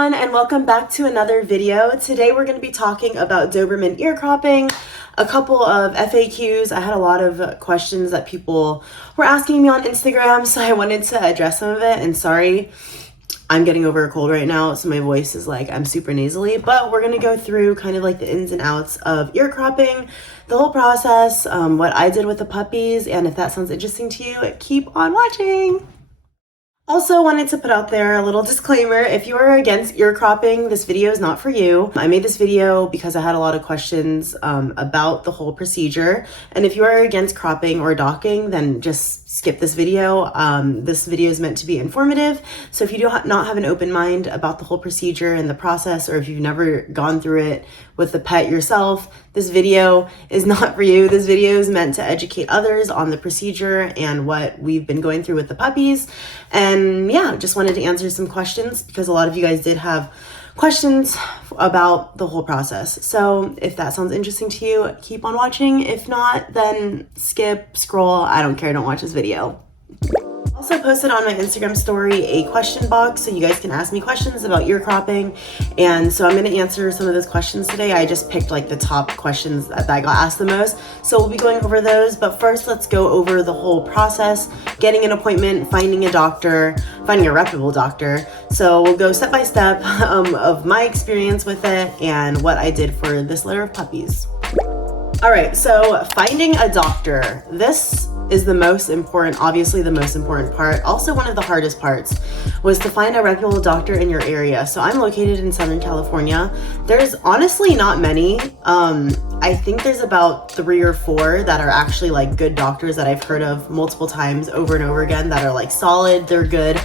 everyone, and welcome back to another video. Today we're going to be talking about Doberman ear cropping, a couple of FAQs. I had a lot of questions that people were asking me on Instagram, so I wanted to address some of it. And sorry, I'm getting over a cold right now, so my voice is like, I'm super nasally, but we're going to go through kind of like the ins and outs of ear cropping, the whole process, what I did with the puppies, and if that sounds interesting to you, keep on watching. Also wanted to put out there a little disclaimer. If you are against ear cropping, this video is not for you. I made this video because I had a lot of questions about the whole procedure. And if you are against cropping or docking, then just skip this video. This video is meant to be informative. So if you do not have an open mind about the whole procedure and the process, or if you've never gone through it with the pet yourself, this video is not for you. This video is meant to educate others on the procedure and what we've been going through with the puppies. And yeah, just wanted to answer some questions because a lot of you guys did have questions about the whole process. So if that sounds interesting to you, keep on watching. If not, then skip, scroll. I don't care. Don't watch this video. Also posted on my Instagram story a question box so you guys can ask me questions about ear cropping, and so I'm going to answer some of those questions today. I just picked like the top questions that I got asked the most, so we'll be going over those. But first, let's go over the whole process: getting an appointment, finding a doctor, finding a reputable doctor. So we'll go step by step of my experience with it and what I did for this litter of puppies. All right, so finding a doctor. This is the most important, obviously the most important part. Also one of the hardest parts was to find a reputable doctor in your area. So I'm located in Southern California. There's honestly not many. I think there's about 3 or 4 that are actually like good doctors that I've heard of multiple times over and over again that are like solid, they're good.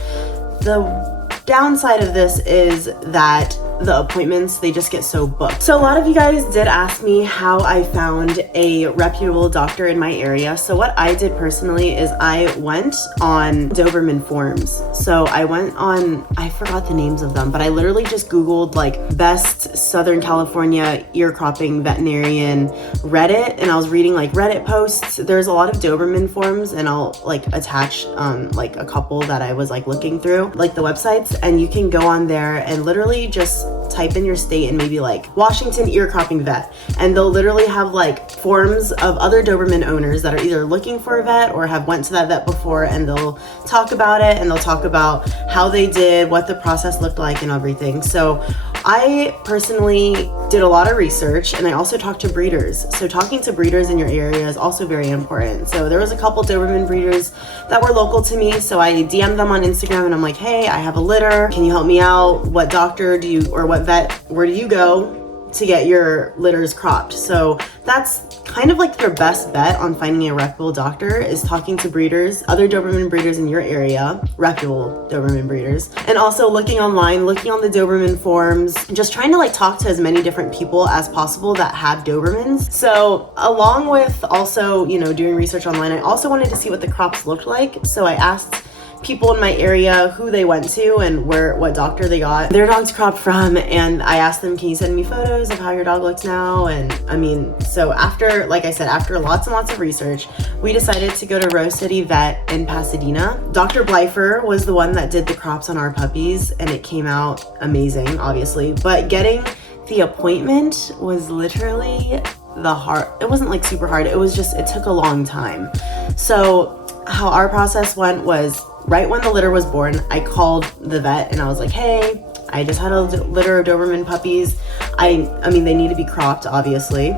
The downside of this is that the appointments, they just get so booked. So a lot of you guys did ask me how I found a reputable doctor in my area. So what I did personally is I went on Doberman forums. So I went on, I forgot the names of them, but I literally just Googled like best Southern California ear cropping veterinarian Reddit, and I was reading like Reddit posts. There's a lot of Doberman forums, and I'll like attach like a couple that I was like looking through, like the websites, and you can go on there and literally just type in your state and maybe like Washington ear cropping vet, and they'll literally have like forums of other Doberman owners that are either looking for a vet or have went to that vet before, and they'll talk about it, and they'll talk about how they did, what the process looked like and everything. So I personally did a lot of research, and I also talked to breeders. So talking to breeders in your area is also very important. So there was a couple Doberman breeders that were local to me. So I DM'd them on Instagram and I'm like, hey, I have a litter. Can you help me out? What doctor do you, or what vet, where do you go to get your litters cropped? So that's kind of like your best bet on finding a reputable doctor, is talking to breeders, other Doberman breeders in your area, reputable Doberman breeders, and also looking online, looking on the Doberman forums, just trying to like talk to as many different people as possible that have Dobermans. So along with also, you know, doing research online, I also wanted to see what the crops looked like. So I asked people in my area who they went to and what doctor they got their dogs cropped from, and I asked them, can you send me photos of how your dog looks now? And I mean, so after, like I said, after lots and lots of research, we decided to go to Rose City Vet in Pasadena. Dr. Blyfer was the one that did the crops on our puppies, and it came out amazing, obviously, but getting the appointment was literally it wasn't like super hard, it was just, it took a long time. So how our process went was, right when the litter was born, I called the vet and I was like, hey, I just had a litter of Doberman puppies. I mean, they need to be cropped, obviously,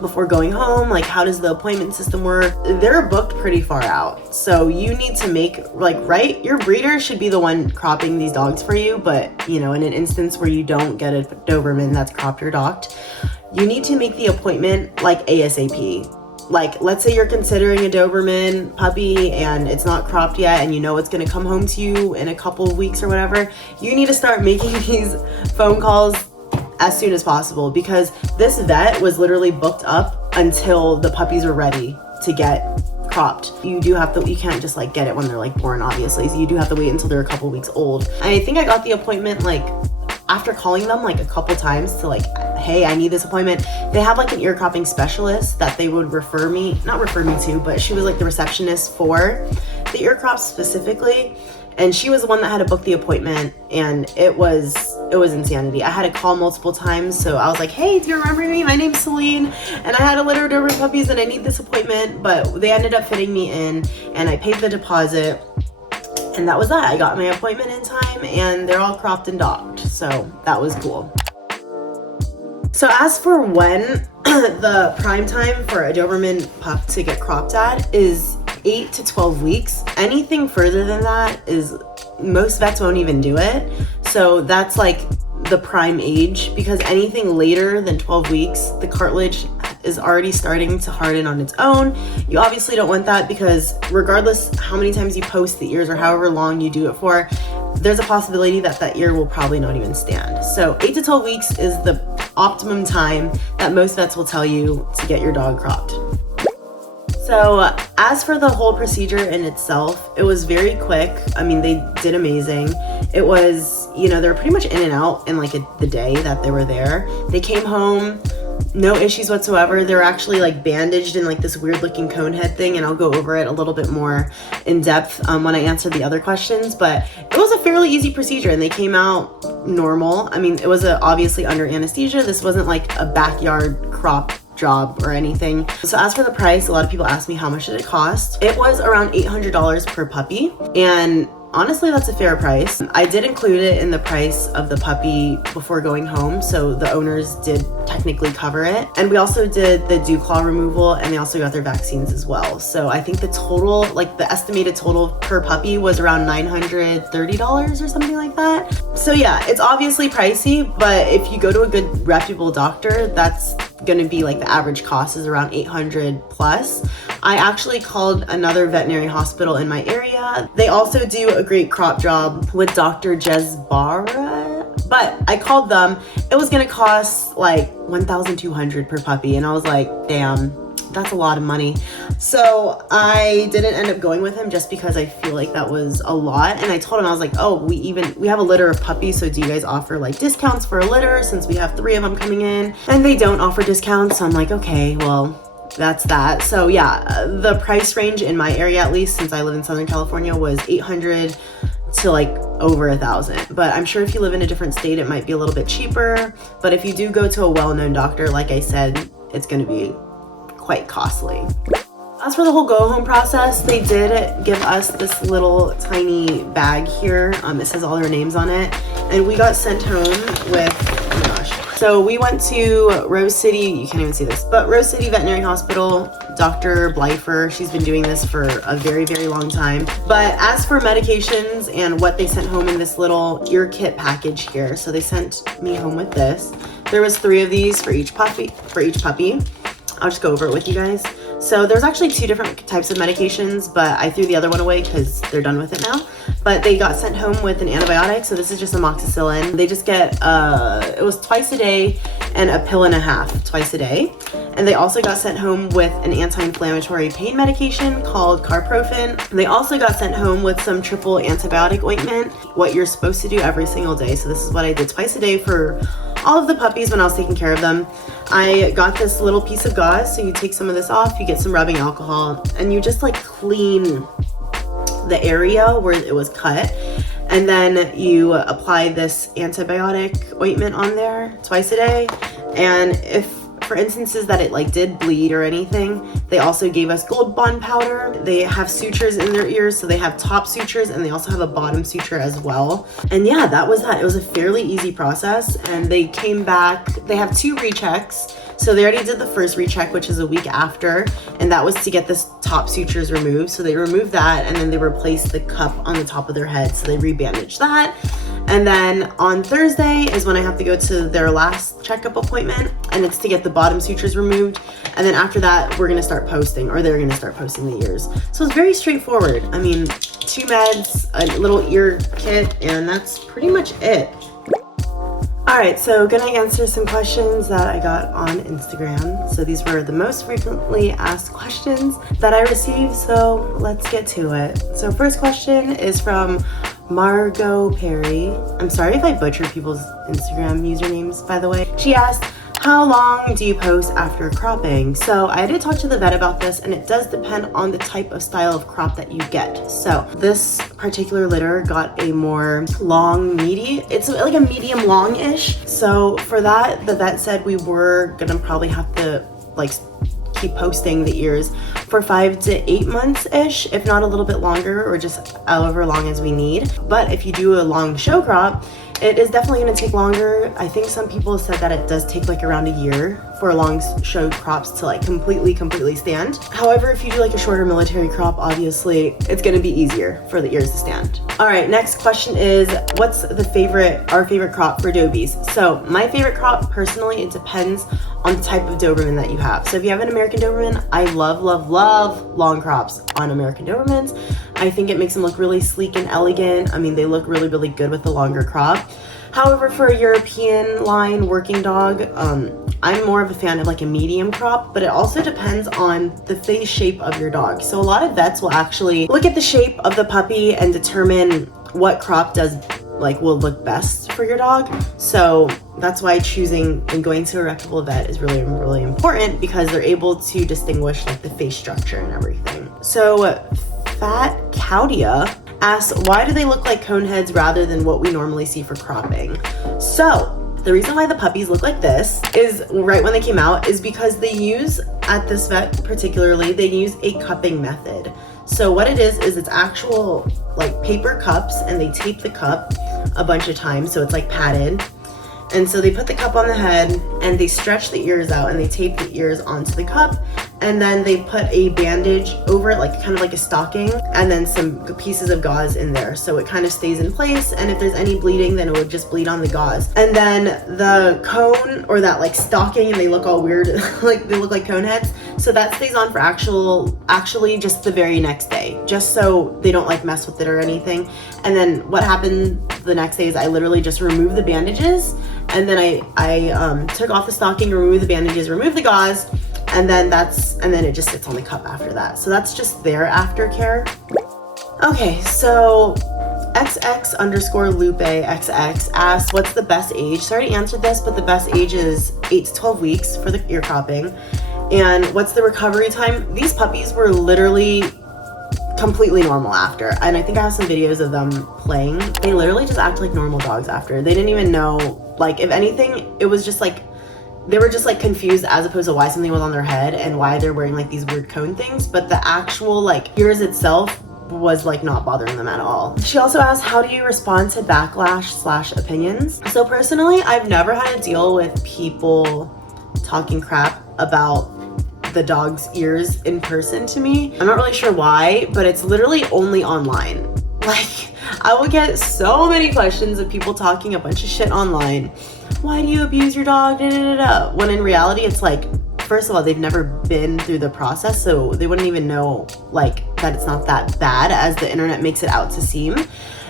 before going home. Like, how does the appointment system work? They're booked pretty far out. So you need to make, like, right, your breeder should be the one cropping these dogs for you. But, you know, in an instance where you don't get a Doberman that's cropped or docked, you need to make the appointment like ASAP. Like, let's say you're considering a Doberman puppy and it's not cropped yet, and you know it's going to come home to you in a couple of weeks or whatever. You need to start making these phone calls as soon as possible, because this vet was literally booked up until the puppies were ready to get cropped. You can't just like get it when they're like born, obviously. So you do have to wait until they're a couple weeks old. I think I got the appointment like after calling them like a couple times to like, hey, I need this appointment. They have like an ear cropping specialist that they would not refer me to, but she was like the receptionist for the ear crops specifically. And she was the one that had to book the appointment, and it was insanity. I had to call multiple times, so I was like, hey, do you remember me? My name's Celine, and I had a litter of Doberman puppies and I need this appointment, but they ended up fitting me in, and I paid the deposit, and that was that. I got my appointment in time, and they're all cropped and docked, so that was cool. So as for when the prime time for a Doberman pup to get cropped at is 8 to 12 weeks. Anything further than that is, most vets won't even do it. So that's like the prime age, because anything later than 12 weeks, the cartilage is already starting to harden on its own. You obviously don't want that, because regardless how many times you post the ears or however long you do it for, there's a possibility that that ear will probably not even stand. So 8 to 12 weeks is the optimum time that most vets will tell you to get your dog cropped. So as for the whole procedure in itself, it was very quick. I mean, they did amazing. It was, you know, they were pretty much in and out in like the day that they were there. They came home, no issues whatsoever. They were actually like bandaged in like this weird looking cone head thing, and I'll go over it a little bit more in depth when I answer the other questions, but it was a fairly easy procedure and they came out normal. I mean, it was obviously under anesthesia. This wasn't like a backyard crop job or anything. So as for the price, a lot of people ask me how much did it cost. It was around $800 per puppy, and honestly, that's a fair price. I did include it in the price of the puppy before going home, so the owners did technically cover it. And we also did the dew claw removal, and they also got their vaccines as well. So I think the total, like the estimated total per puppy was around $930 or something like that. So yeah, it's obviously pricey, but if you go to a good reputable doctor, that's gonna be like the average cost is around $800 plus. I actually called another veterinary hospital in my area. They also do a great crop job with Dr. Jezbara, but I called them. It was gonna cost like $1,200 per puppy, and I was like, damn, that's a lot of money. So I didn't end up going with him just because I feel like that was a lot. And I told him, I was like, oh, we have a litter of puppies, so do you guys offer like discounts for a litter since we have 3 of them coming in? And they don't offer discounts. So I'm like, okay, well, that's that. So yeah, the price range in my area, at least since I live in Southern California, was $800 to like over $1,000. But I'm sure if you live in a different state, it might be a little bit cheaper. But if you do go to a well-known doctor, like I said, it's going to be quite costly. As for the whole go home process, they did give us this little tiny bag here. It says all their names on it, and we got sent home with, oh my gosh. So we went to Rose City, you can't even see this, but Rose City Veterinary Hospital, Dr. Blyfer. She's been doing this for a very, very long time. But as for medications and what they sent home in this little ear kit package here, so they sent me home with this. There was 3 of these for each puppy. I'll just go over it with you guys. So there's actually 2 different types of medications, but I threw the other one away because they're done with it now. But they got sent home with an antibiotic, so this is just amoxicillin. They just get, it was twice a day and a pill and a half twice a day. And they also got sent home with an anti-inflammatory pain medication called carprofen. They also got sent home with some triple antibiotic ointment, what you're supposed to do every single day. So this is what I did twice a day for all of the puppies when I was taking care of them. I got this little piece of gauze, so you take some of this off, you get some rubbing alcohol, and you just like clean the area where it was cut. And then you apply this antibiotic ointment on there twice a day. And if for instances that it like did bleed or anything, they also gave us Gold Bond powder. They have sutures in their ears, so they have top sutures and they also have a bottom suture as well. And yeah, that was that. It was a fairly easy process, and they came back. They have 2 rechecks. So they already did the first recheck, which is a week after, and that was to get this top sutures removed. So they removed that, and then they replaced the cup on the top of their head. So they rebandaged that. And then on Thursday is when I have to go to their last checkup appointment, and it's to get the bottom sutures removed. And then after that, we're gonna start posting, or they're gonna start posting the ears. So it's very straightforward. I mean, 2 meds, a little ear kit, and that's pretty much it. All right, so gonna answer some questions that I got on Instagram. So these were the most frequently asked questions that I received, so let's get to it. So first question is from Margot Perry. I'm sorry if I butcher people's Instagram usernames, by the way. She asked, How long do you post after cropping? So I did talk to the vet about this, and it does depend on the type of style of crop that you get. So this particular litter got a more long, meaty, it's like a medium long-ish. So for that, the vet said we were gonna probably have to like keep posting the ears for 5 to 8 months-ish, if not a little bit longer, or just however long as we need. But if you do a long show crop, it is definitely going to take longer. I think some people said that it does take like around a year for long show crops to like completely stand. However, if you do like a shorter military crop, obviously it's going to be easier for the ears to stand. All right, next question is, what's our favorite crop for Dobies? So my favorite crop, personally, it depends on the type of Doberman that you have. So if you have an American Doberman, I love long crops on American Dobermans. I think it makes them look really sleek and elegant. I mean, they look really good with the longer crop. However, for a European line working dog, I'm more of a fan of like a medium crop, but it also depends on the face shape of your dog. So a lot of vets will actually look at the shape of the puppy and determine what crop will look best for your dog. So that's why choosing and going to a reputable vet is really important, because they're able to distinguish like the face structure and everything. So Fat Caudia asks, why do they look like cone heads rather than what we normally see for cropping? So the reason why the puppies look like this is, right when they came out, is because they use, at this vet particularly, they use a cupping method. So what it is it's actual like paper cups, and they tape the cup a bunch of times so it's like padded. And so they put the cup on the head and they stretch the ears out and they tape the ears onto the cup, and then they put a bandage over it, like kind of like a stocking, and then some pieces of gauze in there so it kind of stays in place, and if there's any bleeding then it would just bleed on the gauze. And then the cone, or that like stocking, and they look all weird like they look like cone heads, so that stays on for actually just the very next day, just so they don't like mess with it or anything. And then what happened the next day is I literally just removed the bandages, and then I took off the stocking, removed the bandages, removed the gauze, and then it just sits on the cup after that. So that's just their aftercare. Okay, so XX_Lupe XX asks, what's the best age? So I already answered this, but the best age is 8 to 12 weeks for the ear cropping. And what's the recovery time? These puppies were literally completely normal after, and I think I have some videos of them playing. They literally just act like normal dogs after. They didn't even know, like, if anything, it was just like they were just like confused as opposed to why something was on their head and why they're wearing like these weird cone things, but the actual like ears itself was like not bothering them at all. She also asked, how do you respond to backlash/opinions? So personally, I've never had to deal with people talking crap about the dog's ears in person to me. I'm not really sure why, but it's literally only online. Like, I will get so many questions of people talking a bunch of shit online. Why do you abuse your dog? When in reality, it's like, first of all, they've never been through the process, so they wouldn't even know like that it's not that bad as the internet makes it out to seem.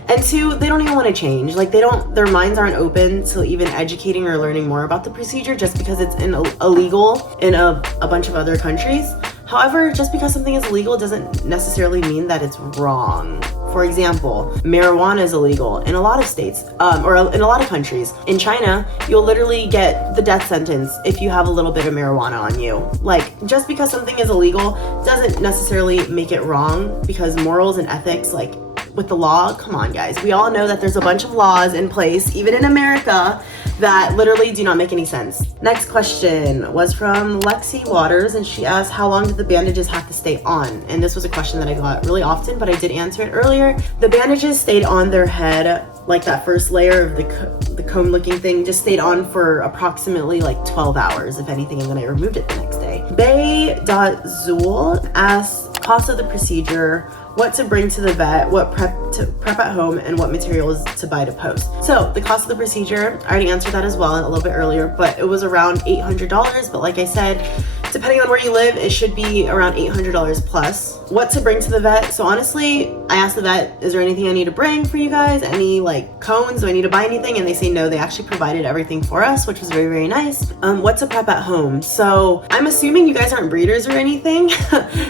And two, they don't even want to change. Like, their minds aren't open to even educating or learning more about the procedure just because it's illegal in a bunch of other countries. However, just because something is illegal doesn't necessarily mean that it's wrong. For example, marijuana is illegal in a lot of states, or in a lot of countries. In China, you'll literally get the death sentence if you have a little bit of marijuana on you. Like, just because something is illegal doesn't necessarily make it wrong, because morals and ethics, like, with the law, come on guys, we all know that there's a bunch of laws in place, even in America, that literally do not make any sense. Next question was from Lexi Waters, and she asked, how long do the bandages have to stay on? And this was a question that I got really often, but I did answer it earlier. The bandages stayed on their head, like that first layer of the cone looking thing just stayed on for approximately like 12 hours, if anything, and then I removed it the next day. Bay.Zool asks, cost of the procedure, what to bring to the vet, what prep at home, and what materials to buy to post. So the cost of the procedure, I already answered that as well a little bit earlier, but it was around $800. But like I said, depending on where you live, it should be around $800 plus. What to bring to the vet? So honestly, I asked the vet, is there anything I need to bring for you guys? Any like cones? Do I need to buy anything? And they say no, they actually provided everything for us, which was very nice. What to prep at home? So I'm assuming you guys aren't breeders or anything.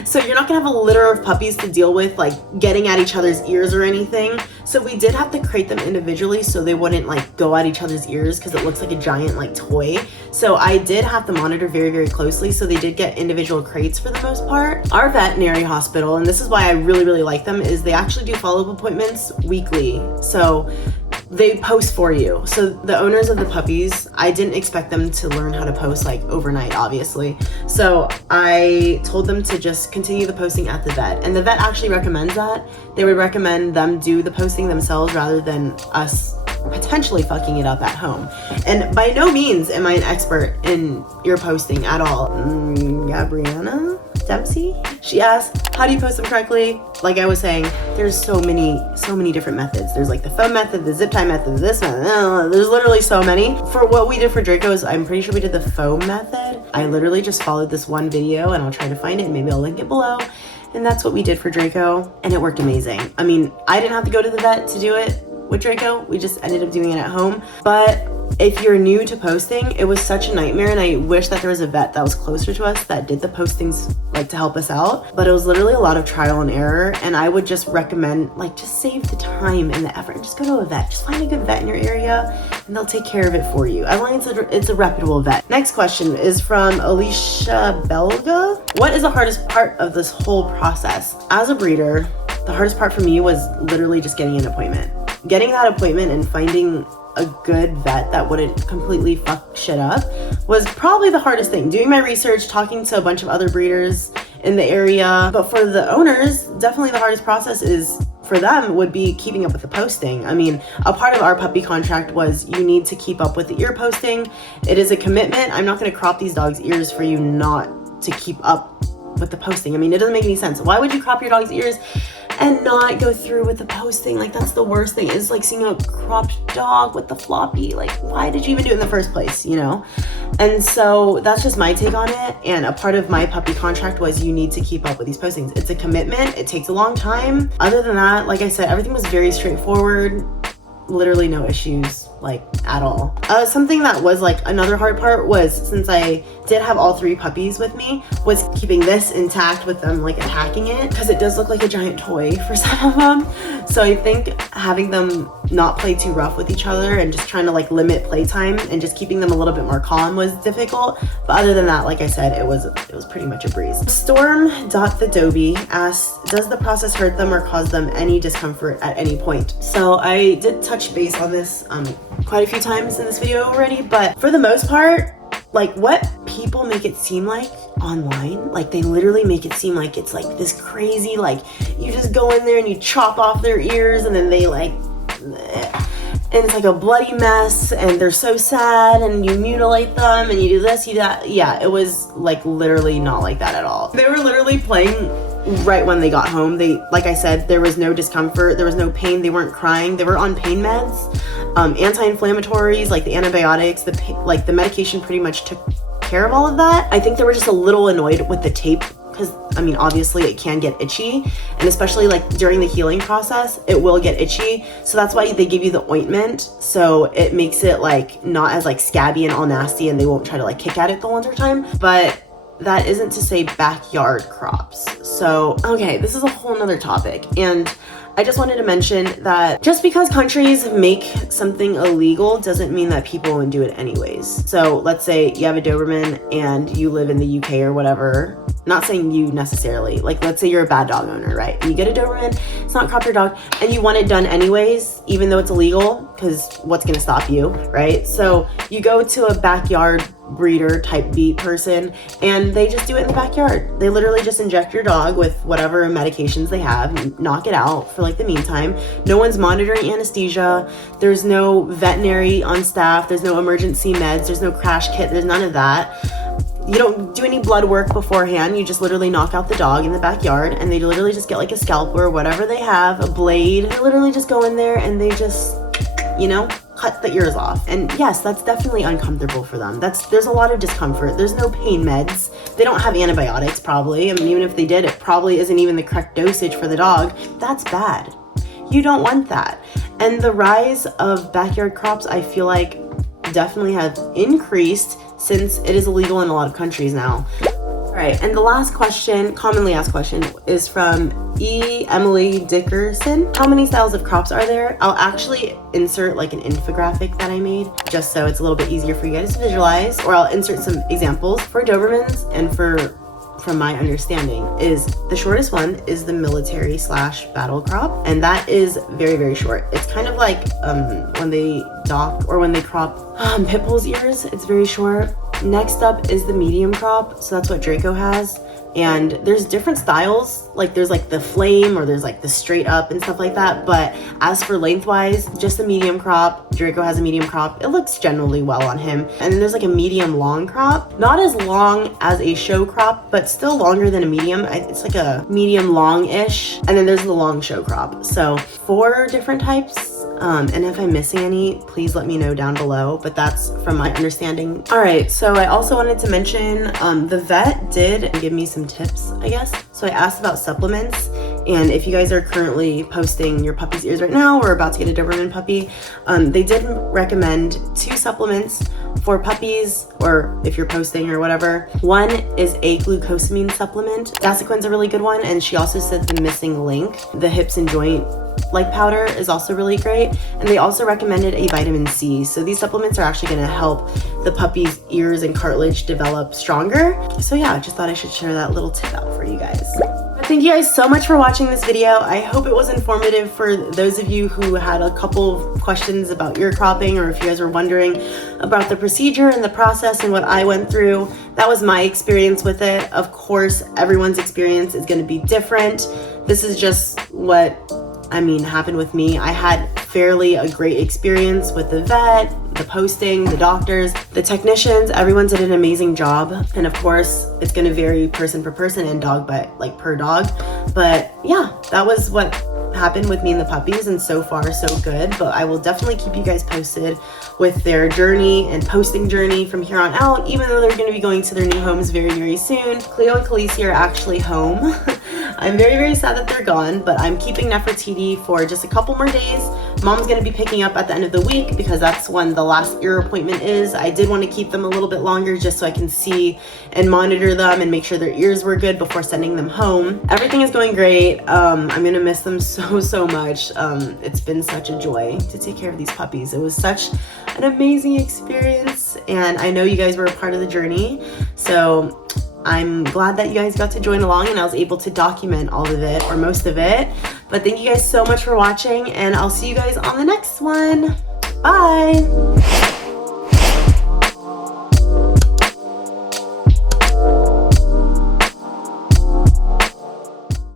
So you're not gonna have a litter of puppies to deal with, like getting at each other's ears or anything. So we did have to crate them individually so they wouldn't like go at each other's ears because it looks like a giant like toy. So I did have to monitor very, very closely. So they did get individual crates for the most part. Our veterinary hospital, and this is why I really, really like them, is they actually do follow-up appointments weekly. So they post for you. So the owners of the puppies, I didn't expect them to learn how to post like overnight, obviously. So I told them to just continue the posting at the vet. And the vet actually recommends that. They would recommend them do the posting themselves rather than us potentially fucking it up at home. And by no means am I an expert in ear posting at all. Gabriana Dempsey? She asked, how do you post them correctly? Like I was saying, there's so many different methods. There's like the foam method, the zip tie method, this method, there's literally so many. For what we did for Draco's, I'm pretty sure we did the foam method. I literally just followed this one video and I'll try to find it and maybe I'll link it below. And that's what we did for Draco and it worked amazing. I mean, I didn't have to go to the vet to do it with Draco. We just ended up doing it at home. But if you're new to posting, it was such a nightmare, and I wish that there was a vet that was closer to us that did the postings like to help us out. But it was literally a lot of trial and error, and I would just recommend like just save the time and the effort and just go to a vet. Just find a good vet in your area and they'll take care of it for you, as long as it's a reputable vet. Next question is from Alicia Belga. What is the hardest part of this whole process? As a breeder, the hardest part for me was literally just getting an appointment. Getting that appointment and finding a good vet that wouldn't completely fuck shit up was probably the hardest thing. Doing my research, talking to a bunch of other breeders in the area. But for the owners, definitely the hardest process is for them would be keeping up with the posting. I mean, a part of our puppy contract was you need to keep up with the ear posting. It is a commitment. I'm not going to crop these dogs' ears for you not to keep up with the posting. I mean, it doesn't make any sense. Why would you crop your dog's ears and not go through with the posting? Like, that's the worst thing, is like seeing a cropped dog with the floppy. Like, why did you even do it in the first place, you know? And so that's just my take on it. And a part of my puppy contract was you need to keep up with these postings. It's a commitment. It takes a long time. Other than that, like I said, everything was very straightforward. Literally no issues, like, at all. Something that was like another hard part was, since I did have all 3 puppies with me, was keeping this intact with them like attacking it, because it does look like a giant toy for some of them. So I think having them not play too rough with each other and just trying to like limit playtime and just keeping them a little bit more calm was difficult. But other than that, like I said, it was pretty much a breeze. Storm.thedoby asked, does the process hurt them or cause them any discomfort at any point? So I did touch base on this quite a few times in this video already, but for the most part, like what people make it seem like online, like they literally make it seem like it's like this crazy, like you just go in there and you chop off their ears and then they like, and it's like a bloody mess and they're so sad and you mutilate them and you do this, you do that. Yeah, it was like literally not like that at all. They were literally playing right when they got home. They, like I said, there was no discomfort, there was no pain, they weren't crying, they were on pain meds, anti-inflammatories, like the antibiotics, the medication pretty much took care of all of that. I think they were just a little annoyed with the tape, because I mean, obviously it can get itchy, and especially like during the healing process, it will get itchy. So that's why they give you the ointment, so it makes it like not as like scabby and all nasty, and they won't try to like kick at it the whole entire time. But that isn't to say backyard crops. So, okay, this is a whole nother topic. And I just wanted to mention that just because countries make something illegal doesn't mean that people won't do it anyways. So let's say you have a Doberman and you live in the UK or whatever. Not saying you necessarily, like let's say you're a bad dog owner, right? And you get a Doberman, it's not crop your dog, and you want it done anyways, even though it's illegal, because what's gonna stop you, right? So you go to a backyard breeder type beat person and they just do it in the backyard. They literally just inject your dog with whatever medications they have and knock it out for like the meantime. No one's monitoring anesthesia. There's no veterinary on staff. There's no emergency meds. There's no crash kit. There's none of that. You don't do any blood work beforehand. You just literally knock out the dog in the backyard, and they literally just get like a scalpel or whatever they have, a blade. They literally just go in there and they just, you know, cut the ears off. And yes, that's definitely uncomfortable for them. There's a lot of discomfort. There's no pain meds. They don't have antibiotics probably. I mean, even if they did, it probably isn't even the correct dosage for the dog. That's bad. You don't want that. And the rise of backyard crops, I feel like definitely have increased since it is illegal in a lot of countries now. All right, and the last question, commonly asked question, is from Emily Dickerson. How many styles of crops are there? I'll actually insert like an infographic that I made just so it's a little bit easier for you guys to visualize, or I'll insert some examples for Dobermans. And from my understanding, is the shortest one is the military / battle crop, and that is very, very short. It's kind of like when they dock or when they crop pit bull's ears. It's very short. Next up is the medium crop, so that's what Draco has. And there's different styles, like there's like the flame, or there's like the straight up and stuff like that. But as for lengthwise, just a medium crop. Draco has a medium crop. It looks generally well on him. And then there's like a medium long crop, not as long as a show crop, but still longer than a medium. It's like a medium long-ish. And then there's the long show crop. So 4 different types. And if I'm missing any, please let me know down below, but that's from my understanding. All right, so I also wanted to mention, the vet did give me some tips, I guess. So I asked about supplements, and if you guys are currently posting your puppy's ears right now or about to get a Doberman puppy, they did recommend 2 supplements for puppies, or if you're posting or whatever. One is a glucosamine supplement. Dasiquin's a really good one, and she also said the missing link, the hips and joint like powder, is also really great. And they also recommended a vitamin C. So these supplements are actually going to help the puppy's ears and cartilage develop stronger. So yeah, I just thought I should share that little tip out for you guys. Thank you guys so much for watching this video. I hope it was informative for those of you who had a couple of questions about ear cropping, or if you guys were wondering about the procedure and the process and what I went through. That was my experience with it. Of course, everyone's experience is going to be different. This is just what happened with me. I had fairly a great experience with the vet, the posting, the doctors, the technicians. Everyone did an amazing job. And of course, it's going to vary person per person and dog, but like per dog. But yeah, that was what happened with me and the puppies, and so far so good. But I will definitely keep you guys posted with their journey and posting journey from here on out, even though they're going to be going to their new homes very, very soon. Cleo and Khaleesi are actually home. I'm very, very sad that they're gone, but I'm keeping Nefertiti for just a couple more days. Mom's going to be picking up at the end of the week because that's when the last ear appointment is. I did want to keep them a little bit longer just so I can see and monitor them and make sure their ears were good before sending them home. Everything is going great. I'm going to miss them so much. It's been such a joy to take care of these puppies. It was such an amazing experience, and I know you guys were a part of the journey. So I'm glad that you guys got to join along and I was able to document all of it, or most of it. But thank you guys so much for watching, and I'll see you guys on the next one. Bye.